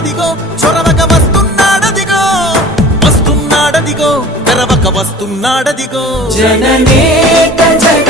వస్తున్నాడదిగో చొరవక వస్తున్నాడదిగో. వస్తున్నాడదిగో తెరవక వస్తున్నాడదిగో. జననేత జగనన్నా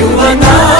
యువతా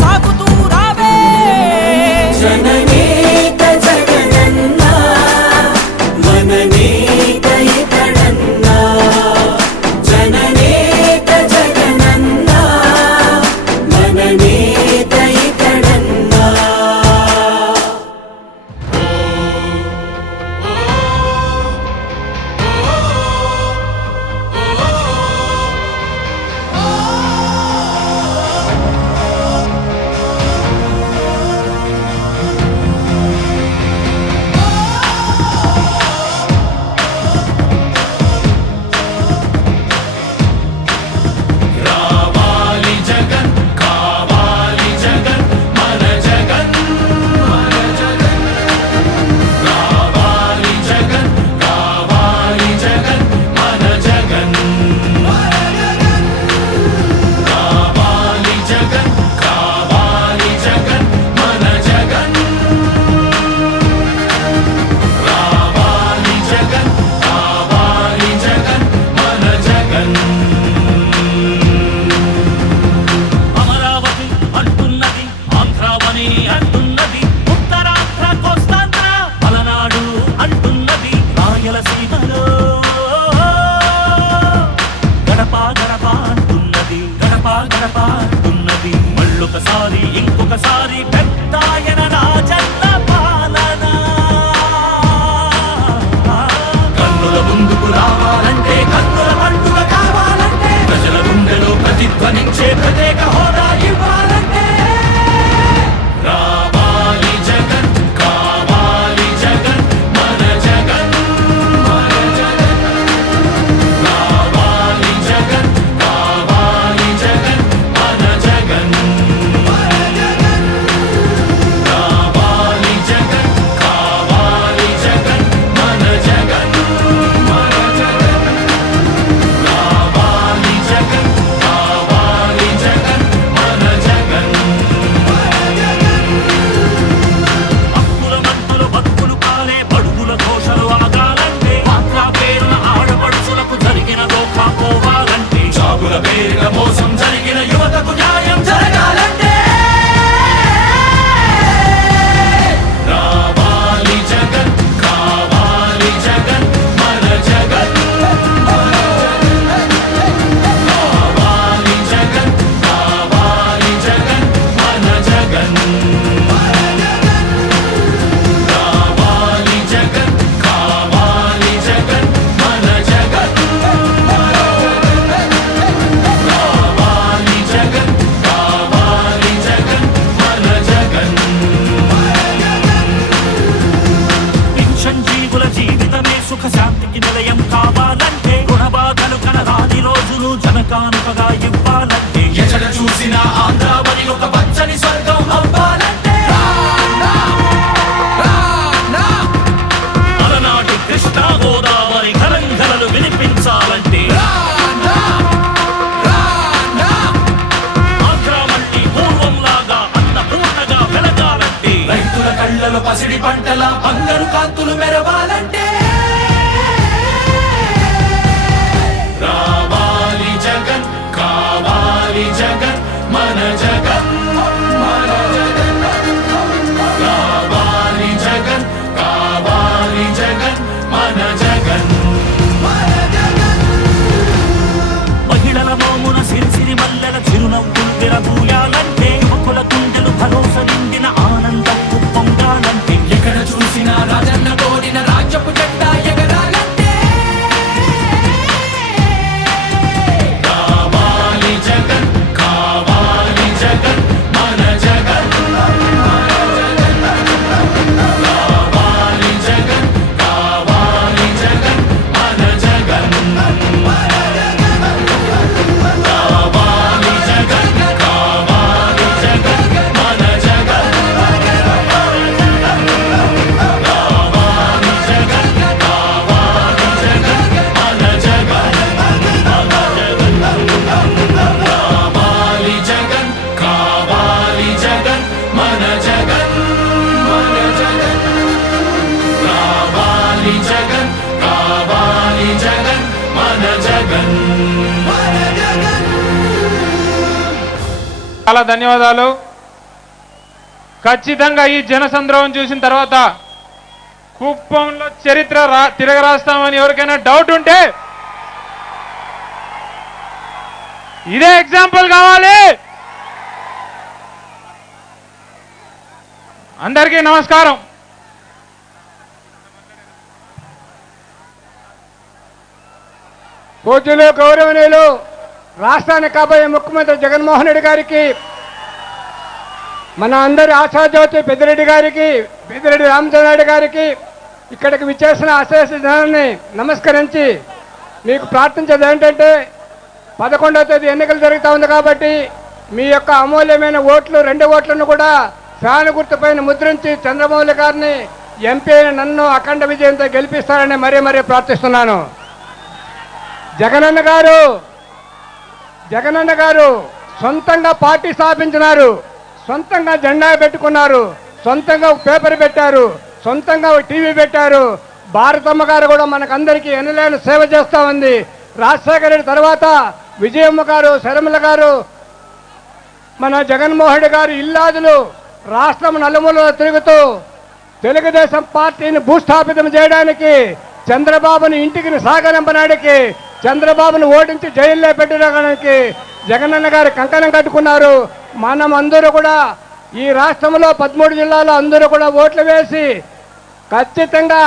జననేత పంటల బంగారు కాంతులు మెరవాలంటే చాలా ధన్యవాదాలు. ఖచ్చితంగా ఈ జనసంద్రోహం చూసిన తర్వాత కుప్పంలో చరిత్ర రా తిరగరాస్తామని ఎవరికైనా డౌట్ ఉంటే ఇదే ఎగ్జాంపుల్ కావాలి. అందరికీ నమస్కారం. పూజలు గౌరవనీయులు రాష్ట్రానికి కాబోయే ముఖ్యమంత్రి జగన్మోహన్ రెడ్డి గారికి మన అందరి ఆశాజ్యోతి పెద్దిరెడ్డి గారికి పెద్దిరెడ్డి రామచంద్రారెడ్డి గారికి ఇక్కడికి విచ్చేసిన అశేష జనాన్ని నమస్కరించి మీకు ప్రార్థించేది ఏంటంటే పదకొండవ తేదీ ఎన్నికలు జరుగుతూ ఉంది కాబట్టి మీ యొక్క అమూల్యమైన ఓట్లు రెండు ఓట్లను కూడా ఫ్యాన్ గుర్తుపైన ముద్రించి చంద్రమౌళి గారిని ఎంపీ అయిన నన్ను అఖండ విజయంతో గెలిపిస్తారని మరీ మరీ ప్రార్థిస్తున్నాను. జగనన్న గారు జగనన్న గారు సొంతంగా పార్టీ స్థాపించినారు. సొంతంగా జెండా పెట్టుకున్నారు. సొంతంగా పేపర్ పెట్టారు. సొంతంగా టీవీ పెట్టారు. భారతమ్మ గారు కూడా మనకందరికీ ఎనలేని సేవ చేస్తా ఉంది. రాజశేఖర రెడ్డి తర్వాత విజయమ్మ గారు శరమల గారు మన జగన్మోహన్ రెడ్డి గారు ఇల్లాదులు రాష్ట్రం నలుమూలలో తిరుగుతూ తెలుగుదేశం పార్టీని భూస్థాపితం చేయడానికి చంద్రబాబుని ఇంటికి సాగనంపడానికి చంద్రబాబును ఓడించి జైల్లో పెట్టడానికి జగనన్న గారు కంకణం కట్టుకున్నారు. మనం అందరూ కూడా ఈ రాష్ట్రంలో పదమూడు జిల్లాలో అందరూ కూడా ఓట్లు వేసి ఖచ్చితంగా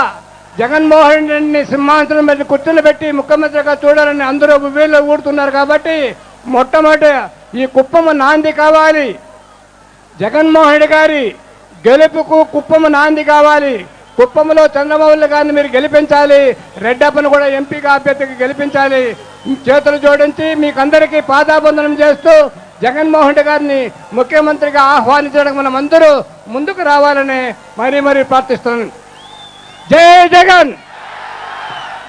జగన్మోహన్ రెడ్డిని సింహాసనం మీద కుర్చీలు పెట్టి ముఖ్యమంత్రిగా చూడాలని అందరూ వీళ్ళు ఊడుతున్నారు కాబట్టి మొట్టమొదటి ఈ కుప్పము నాంది కావాలి. జగన్మోహన్ రెడ్డి గారి గెలుపుకు కుప్పము నాంది కావాలి. కుప్పంలో చంద్రబాబు గారిని మీరు గెలిపించాలి. రెడ్డప్పను కూడా ఎంపీగా అభ్యర్థికి గెలిపించాలి. చేతులు జోడించి మీకు అందరికీ పాదాబంధనం చేస్తూ జగన్మోహన్ రెడ్డి గారిని ముఖ్యమంత్రిగా ఆహ్వానించడానికి మనం అందరూ ముందుకు రావాలని మరీ మరీ ప్రార్థిస్తున్నాను. జై జగన్!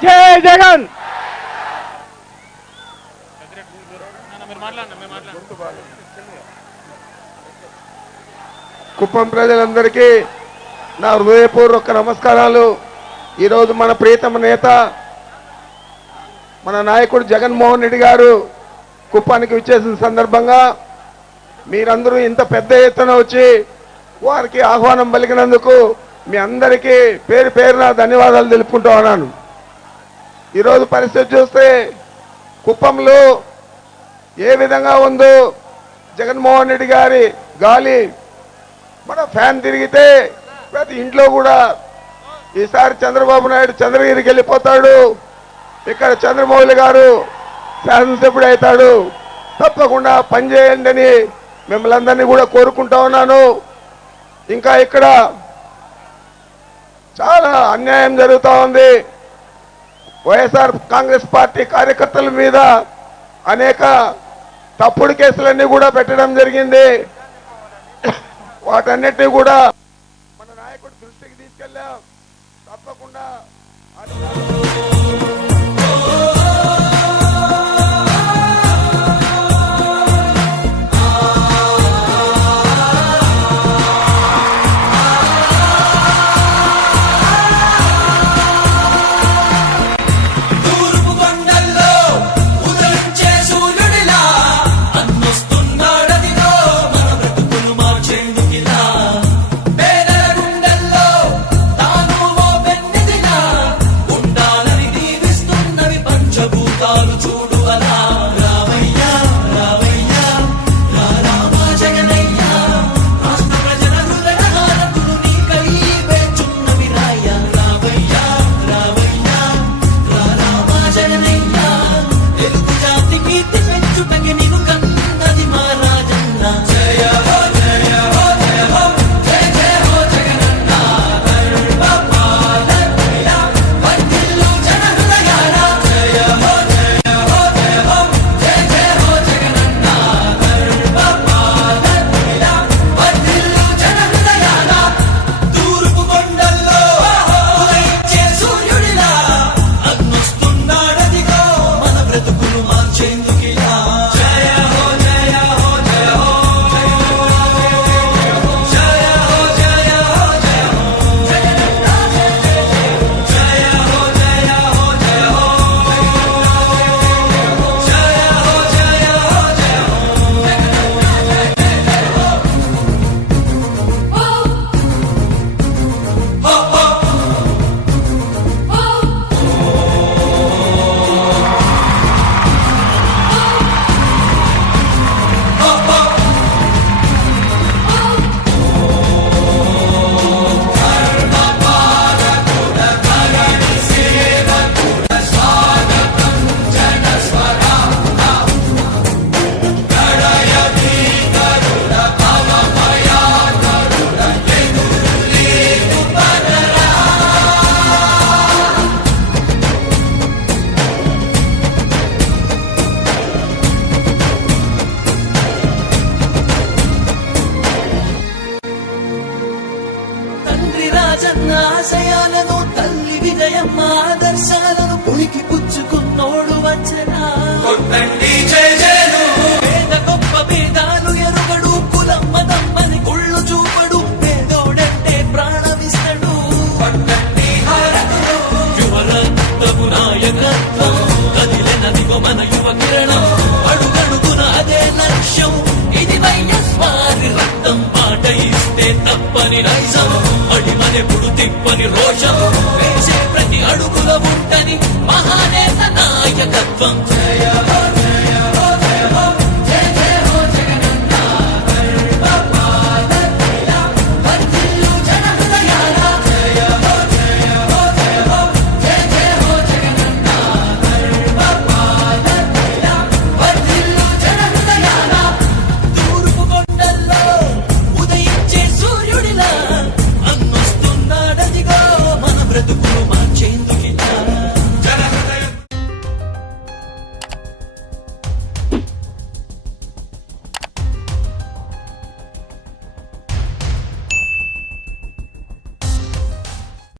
జై జగన్! కుప్పం ప్రజలందరికీ నా హృదయపూర్వక నమస్కారాలు. ఈరోజు మన ప్రియతమ నేత మన నాయకుడు జగన్మోహన్ రెడ్డి గారు కుప్పానికి విచ్చేసిన సందర్భంగా మీరందరూ ఇంత పెద్ద ఎత్తున వచ్చి వారికి ఆహ్వానం పలికినందుకు మీ అందరికీ పేరు పేరున ధన్యవాదాలు తెలుపుకుంటూ ఉన్నాను. ఈరోజు పరిస్థితి చూస్తే కుప్పంలో ఏ విధంగా ఉందో జగన్మోహన్ రెడ్డి గారి గాలి. మన ఫ్యాన్ తిరిగితే ప్రతి ఇంట్లో కూడా ఈసారి చంద్రబాబు నాయుడు చంద్రగిరికి వెళ్ళిపోతాడు. ఇక్కడ చంద్రమౌళి గారు శాసనసభ్యుడు అవుతాడు. తప్పకుండా పనిచేయండి అని మిమ్మల్ని అందరినీ కూడా కోరుకుంటా ఉన్నాను. ఇంకా ఇక్కడ చాలా అన్యాయం జరుగుతూ ఉంది. వైఎస్ఆర్ కాంగ్రెస్ పార్టీ కార్యకర్తల మీద అనేక తప్పుడు కేసులన్నీ కూడా పెట్టడం జరిగింది. వాటన్నిటిని కూడా వెళ్ళాం తప్పకుండా అడిమనెప్పుడు తిప్పని